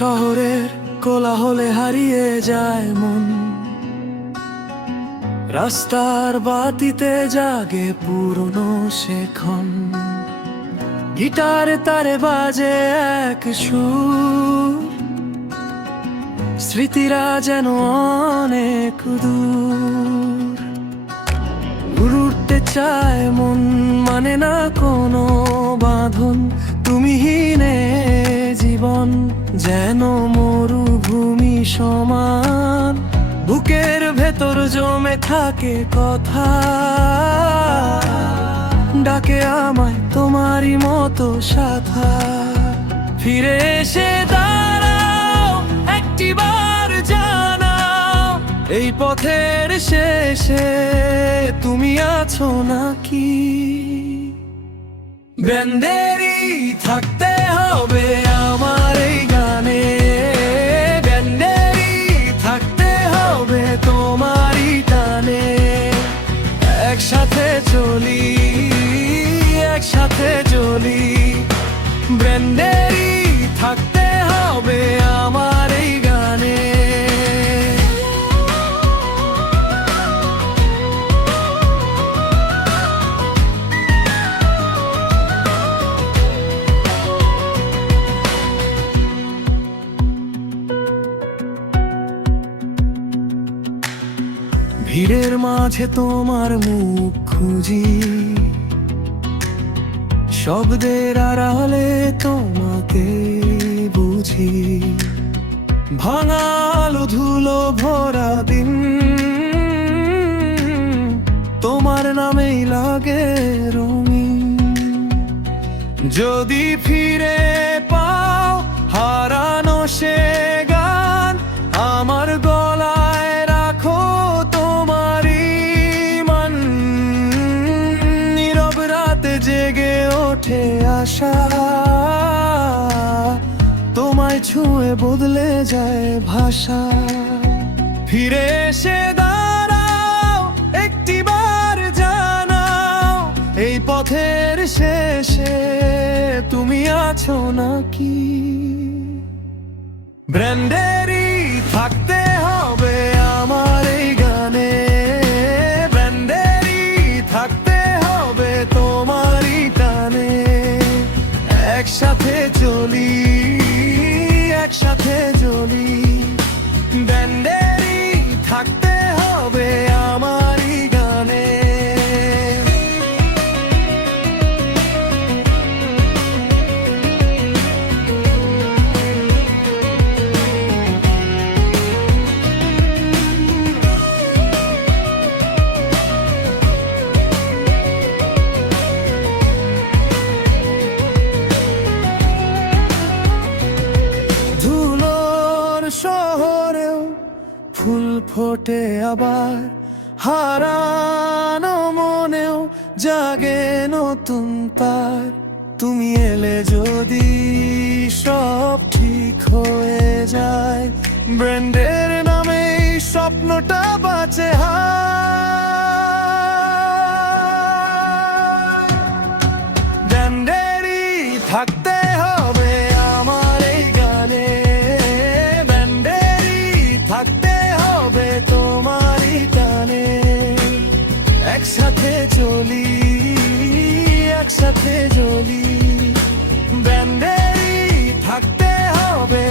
শহরের কোলাহলে হারিয়ে যায় মন, রাস্তার বাতিতে জাগে পুরনো সেক্ষণ, গিটারে তারে বাজে এক সুর, স্মৃতিরা যেন অনেক দূর। উড়তে চায় মন, মানে না কোনো বাঁধন, তুমিহীনে জীবন যেন মরুভূমি সমান। বুকের ভেতর জমে থাকে কথা, ডাকে আমায় তোমারই মতো সাথা। ফিরে এসে দাঁড়াও, একটিবার জানাও, এই পথের শেষে তুমি আছো নাকি? ব্যান্ডেরই থাকতে হবে আমার এই গানে, ব্যান্ডেরই থাকতে হবে তোমারই টানে। একসাথে চলি, একসাথে চলি, ব্যান্ডেরই থাকতে হবে আমার এই গানে। ভিড়ের মাঝে তোমার মুখ খুঁজি, শব্দের আড়ালে তোমাকে বুঝি। ভাঙালো ধুলো ভরা দিন, তোমার নামেই লাগে রঙিন। যদি ফিরে পাও হারানো সে গান, আমার গলায় রাখো তোমারই মান। নীরব রাতে জেগে ওঠে আশা, তোমায় ছুঁয়ে বদলে যায় ভাষা। ফিরে এসে দাঁড়াও, একটিবার জানাও, এই পথের শেষে তুমি আছো নাকি? ব্যান্ডেরই থাকতে হবে আমার এই গানে, ব্যান্ডেরই থাকতে হবে তোমারই টানে। একসাথে চলি, একসাথে চলি, ব্যান্ডেরই থাকতে হবে আমারই গানে। শহরেও ফুল ফোটে আবার, হারানো মনেও জাগে নতুন তার। তুমি এলে যদি সব ঠিক হয়ে যায়, ব্র্যান্ডের নামে স্বপ্নটা বাঁচে ব্র্যান্ডেরই থাকতে হবে আমার এই গানে, থাকতে হবে তোমারই টানে। একসাথে চলি, একসাথে চলি, ব্যান্ডেরই থাকতে হবে